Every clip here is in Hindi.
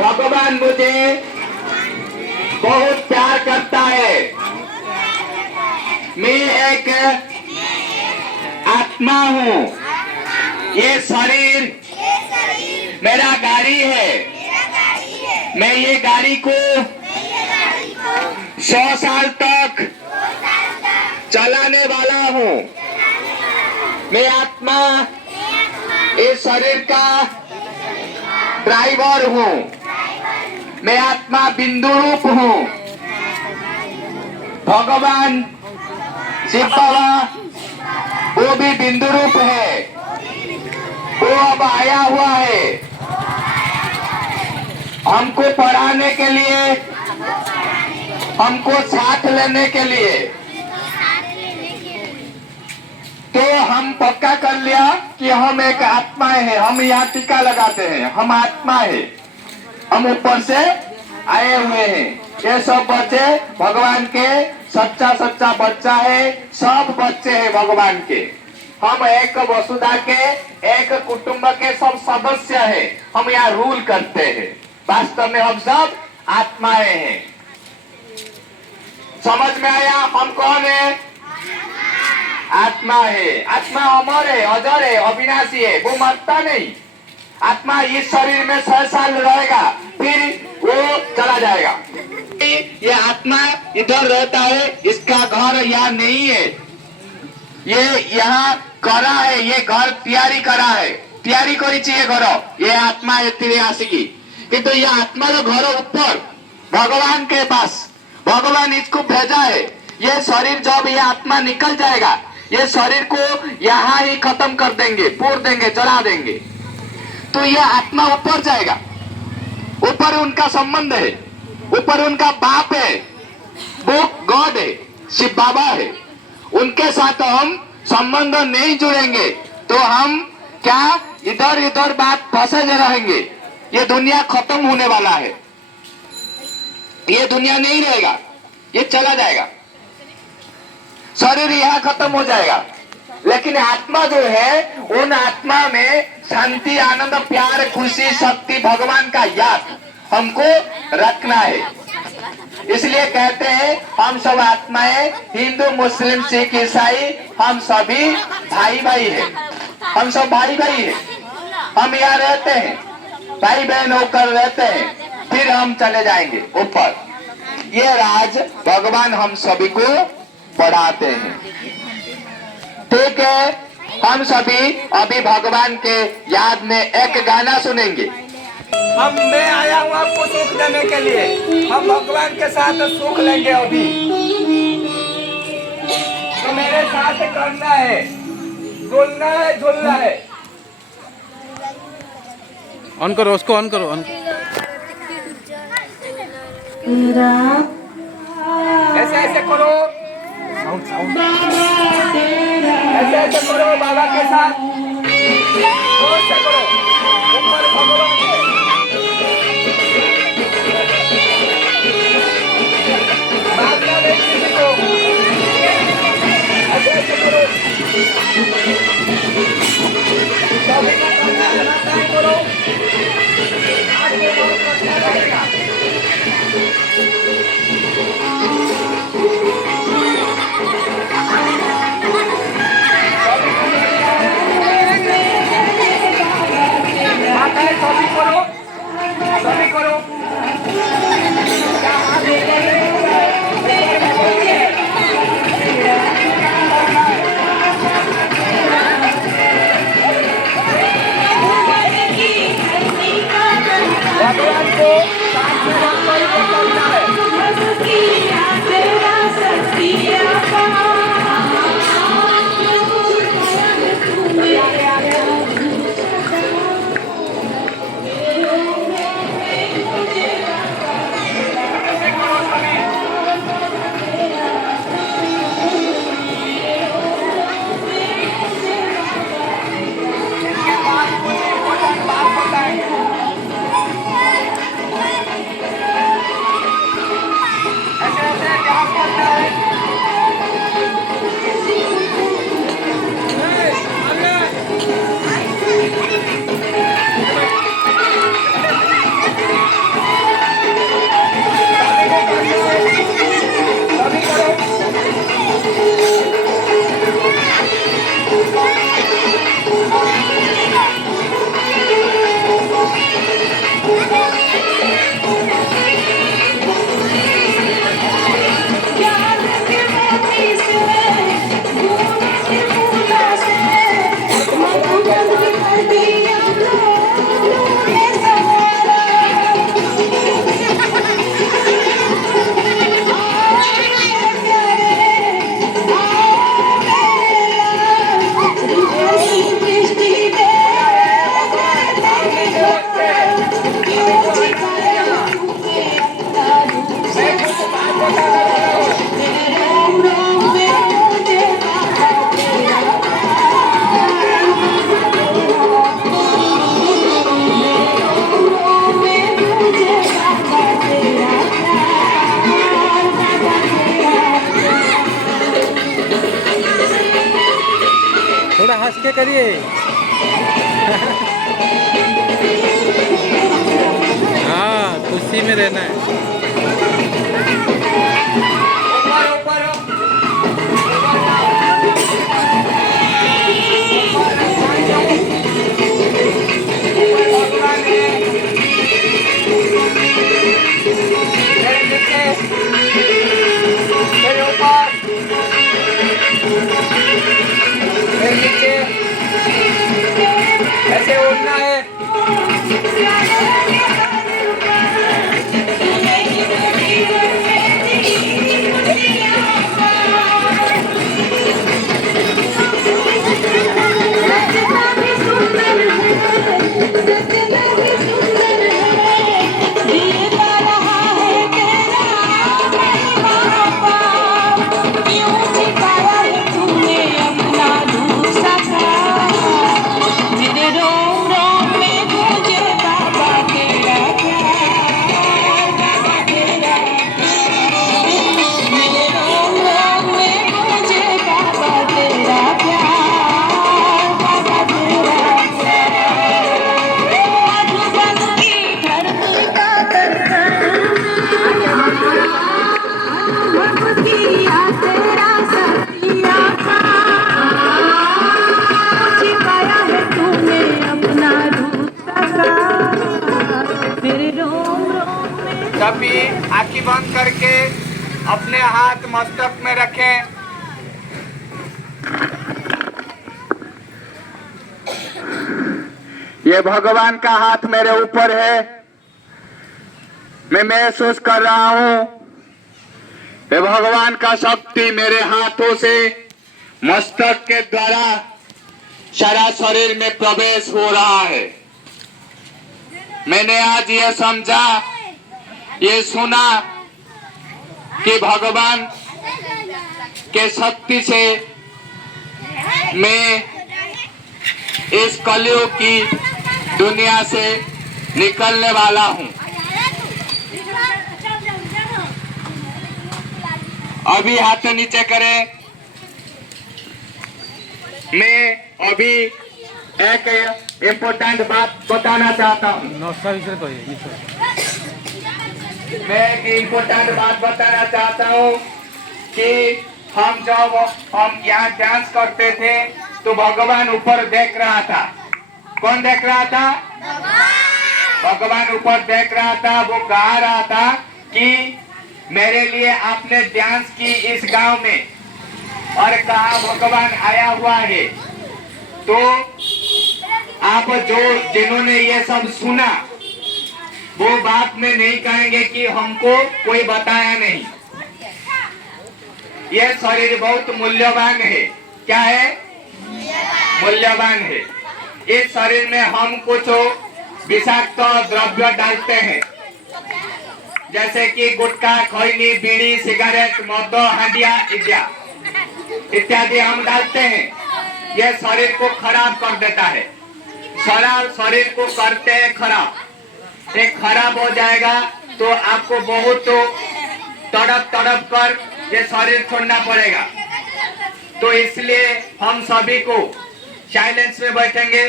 भगवान मुझे बहुत प्यार करता है। मैं एक आत्मा हूँ। ये शरीर मेरा गाड़ी है। मैं ये गाड़ी को 100 साल तक चलाने वाला हूँ। मैं आत्मा इस शरीर का ड्राइवर हूँ। मैं आत्मा बिंदु रूप हूँ। भगवान शिव बाबा वो भी बिंदु रूप है। वो अब आया हुआ है हमको पढ़ाने के लिए, हमको साथ लेने के लिए। तो हम पक्का कर लिया कि हम एक आत्माएं हैं। हम यहाँ टीका लगाते हैं, हम आत्मा है। हम ऊपर से आए हुए हैं। ये सब बच्चे भगवान के सच्चा सच्चा बच्चा है। सब बच्चे हैं भगवान के। हम एक वसुधा के, एक कुटुंब के सब सदस्य हैं। हम यहाँ रूल करते हैं। वास्तव में हम सब आत्माएं हैं। समझ में आया हम कौन है? आत्मा है। आत्मा अमर है, अजर है, अविनाशी है। वो मरता नहीं। आत्मा इस शरीर में 100 साल रहेगा, फिर वो चला जाएगा। ये आत्मा इधर रहता है। इसका घर यहाँ नहीं है। ये यहाँ करा है। ये घर तैयारी करा है। तैयारी करी चाहिए घर। ये आत्मा एतिरे आसिकी किंतु ये आत्मा तो घर ऊपर भगवान के पास। भगवान इसको भेजा है। ये शरीर जब ये आत्मा निकल जाएगा, ये शरीर को यहाँ ही खत्म कर देंगे, फोड़ देंगे, जला देंगे। तो ये आत्मा ऊपर जाएगा। ऊपर उनका संबंध है। ऊपर उनका बाप है, वो गॉड है, शिव बाबा है। उनके साथ हम संबंध नहीं जुड़ेंगे तो हम क्या इधर इधर बात फंसे रहेंगे। ये दुनिया खत्म होने वाला है। ये दुनिया नहीं रहेगा, ये चला जाएगा। शरीर यहाँ खत्म हो जाएगा, लेकिन आत्मा जो है, उन आत्मा में शांति, आनंद, प्यार, खुशी, शक्ति, भगवान का याद हमको रखना है। इसलिए कहते हैं हम सब आत्माएं, हिंदू, मुस्लिम, सिख, ईसाई, हम सभी भाई भाई हैं। हम सब भाई भाई हैं। हम यहाँ रहते हैं, भाई बहन होकर रहते हैं। फिर हम चले जाएंगे ऊपर। ये राज भगवान हम सभी को पढ़ाते हैं। ठीक है, हम सभी अभी भगवान के याद में एक गाना सुनेंगे। मैं आया हूँ आपको सुख देने के लिए। हम भगवान के साथ सुख लेंगे अभी। तो मेरे साथ करना है, झूलना है, झूलना है। ऑन करो, उसको ऑन करो, ऑन। ऐसे ऐसे करो, ऐसे ऐसे करो बाबा के साथ। जोर से करो। ऊपर भगवान है। मारना नहीं किसी को। ऐसे ऐसे करो। सभी को करना है, नाताएं करो। आगे और करना रहेगा। सभी करो, सभी करो। भगवान को साथ में करना है। हाँ खुशी में रहना है। ऊपर ऊपर भगवान है, फिर नीचे, फिर ऊपर, फिर नीचे, ऐसे उड़ना है। सभी आंखें बंद करके अपने हाथ मस्तक में रखें। ये भगवान का हाथ मेरे ऊपर है, मैं महसूस कर रहा हूँ ये भगवान का शक्ति मेरे हाथों से मस्तक के द्वारा सारा शरीर में प्रवेश हो रहा है। मैंने आज ये समझा, ये सुना कि भगवान के शक्ति से मैं इस कलयुग की दुनिया से निकलने वाला हूँ। अभी हाथ नीचे करें। मैं अभी एक इम्पोर्टेंट बात बताना चाहता हूँ। मैं एक इम्पोर्टेंट बात बताना चाहता हूँ कि हम जब हम यहाँ डांस करते थे तो भगवान ऊपर देख रहा था। कौन देख रहा था? भगवान ऊपर देख रहा था। वो कह रहा था कि मेरे लिए आपने डांस की इस गांव में, और कहा भगवान आया हुआ है। तो आप जिन्होंने ये सब सुना वो बात में नहीं कहेंगे कि हमको कोई बताया नहीं। ये शरीर बहुत मूल्यवान है। क्या है? मूल्यवान है। इस शरीर में हम कुछ विषाक्त द्रव्य डालते हैं, जैसे कि गुटखा, खैनी, बीड़ी, सिगरेट, मद, हांडिया इत्यादि हम डालते हैं। यह शरीर को खराब कर देता है। शरीर को करते हैं खराब। ये खराब हो जाएगा तो आपको बहुत तड़प कर ये शरीर छोड़ना पड़ेगा। तो इसलिए हम सभी को साइलेंस में बैठेंगे।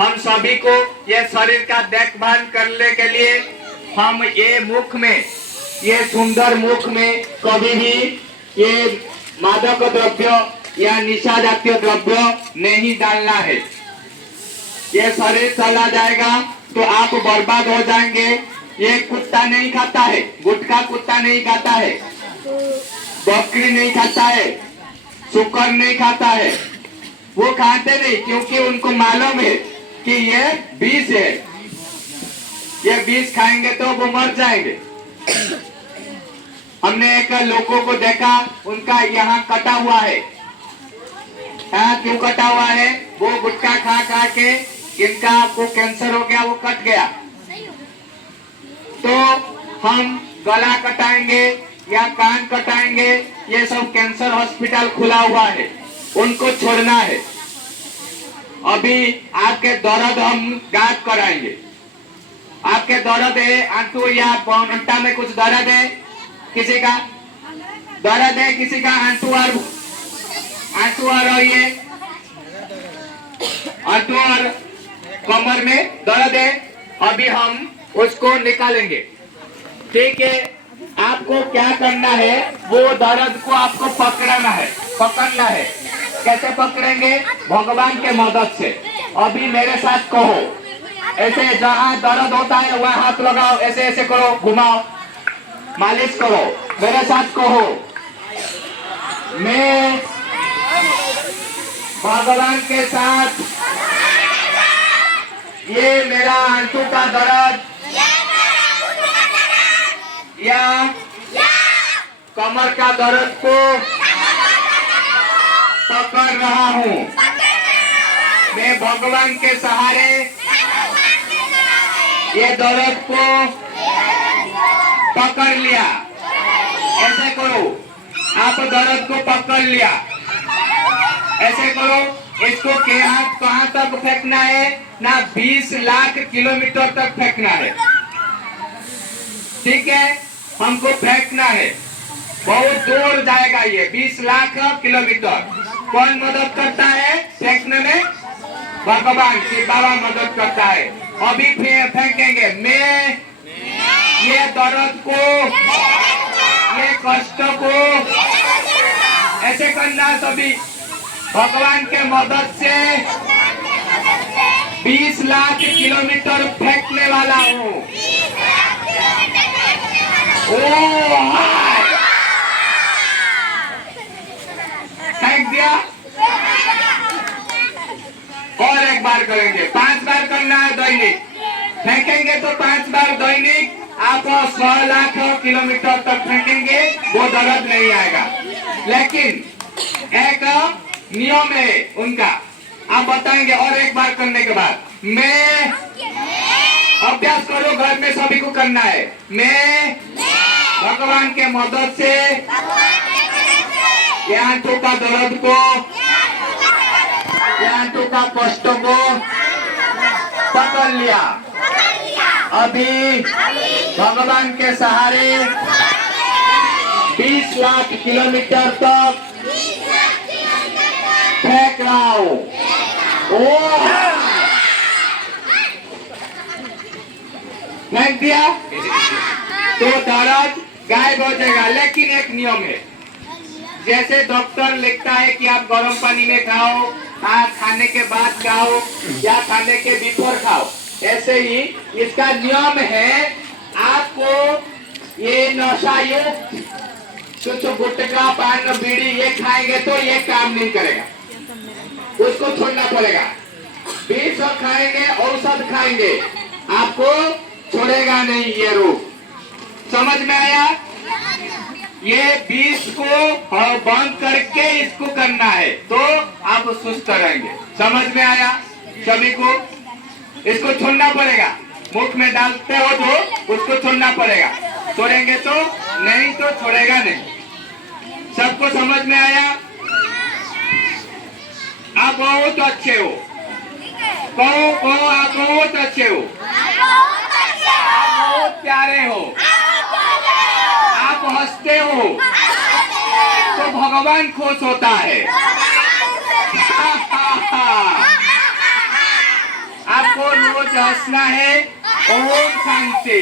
हम सभी को ये शरीर का देखभाल करने के लिए हम ये मुख में, ये सुंदर मुख में कभी भी ये मादक द्रव्य या निशा जातीय द्रव्य नहीं डालना है। ये शरीर चला जाएगा तो आप बर्बाद हो जाएंगे। ये कुत्ता नहीं खाता है, गुटखा कुत्ता नहीं खाता है, बकरी नहीं खाता है, सुकर नहीं खाता है। वो खाते नहीं क्योंकि उनको मालूम है कि ये विष है। ये विष खाएंगे तो वो मर जाएंगे। हमने एक लोगों को देखा, उनका यहाँ कटा हुआ है। क्यों कटा हुआ है? वो गुटखा खा खा के इनका को कैंसर हो गया, वो कट गया। तो हम गला कटाएंगे या कान कटाएंगे, ये सब कैंसर हॉस्पिटल खुला हुआ है, उनको छोड़ना है। अभी आपके दर्द हम गायब कराएंगे। आपके दर्द है आंटू या पौनटा में कुछ दर्द है, किसी का दर्द है, किसी का आंटू और ये अंटू और कमर में दर्द है, अभी हम उसको निकालेंगे। ठीक है, आपको क्या करना है, वो दर्द को आपको पकड़ना है। कैसे पकड़ेंगे? भगवान के मदद से। अभी मेरे साथ कहो, ऐसे जहाँ दर्द होता है वहाँ हाथ लगाओ, ऐसे ऐसे करो, घुमाओ, मालिश करो। मेरे साथ कहो, मैं भगवान के साथ ये मेरा आंसू का दर्द या कमर का दर्द को पकड़ रहा हूँ। मैं भगवान के सहारे ये दर्द को पकड़ लिया। ऐसे करो, आप दर्द को पकड़ लिया, ऐसे करो। इसको के हाथ कहाँ तक फेंकना है ना, 20 लाख किलोमीटर तक फेंकना है। ठीक है, हमको फेंकना है, बहुत दूर जाएगा ये 20 लाख किलोमीटर। कौन मदद करता है फेंकने में? भगवान की बाबा मदद करता है। अभी फेंकेंगे। मैं ये दर्द को, ये कष्ट को ऐसे करना सभी। भगवान के मदद से 20 लाख किलोमीटर फेंकने वाला हूँ। फेंक दिया। और एक बार करेंगे, 5 बार करना है दैनिक। फेंकेंगे तो 5 बार दैनिक, आप 100 लाख किलोमीटर तक फेंकेंगे, वो दर्द नहीं आएगा। लेकिन एक नियम है उनका, आप बताएंगे। और एक बार करने के बाद मैं अभ्यास करो, घर में सभी को करना है। मैं भगवान के मदद से ये आंखों का दर्द को, ये आंखों का कष्ट को पकड़ लिया। अभी भगवान के सहारे 20 लाख किलोमीटर तक फेंक रहा हूँ। फेंक दिया तो दर्द गायब हो जाएगा। लेकिन एक नियम है, जैसे डॉक्टर लिखता है कि आप गर्म पानी में खाओ, खाने के बाद खाओ या खाने के बिफोर खाओ, ऐसे ही इसका नियम है। आपको ये नशा युक्त कुछ गुटखा, पान, बीड़ी ये खाएंगे तो ये काम नहीं करेगा, उसको छोड़ना पड़ेगा। विष खाएंगे, औषध खाएंगे, आपको छोड़ेगा नहीं ये रोग। समझ में आया? ये विष को बंद करके इसको करना है तो आप सुस्त रहेंगे। समझ में आया सभी को? इसको छोड़ना पड़ेगा। मुख में डालते हो तो उसको छोड़ना पड़ेगा, छोड़ेंगे तो नहीं, तो छोड़ेगा नहीं। सबको समझ में आया? आप बहुत अच्छे हो। कहो आप बहुत अच्छे हो, आप बहुत प्यारे हो, आप हंसते हो तो भगवान खुश होता है। आपको रोज हंसना है। ओम शांति।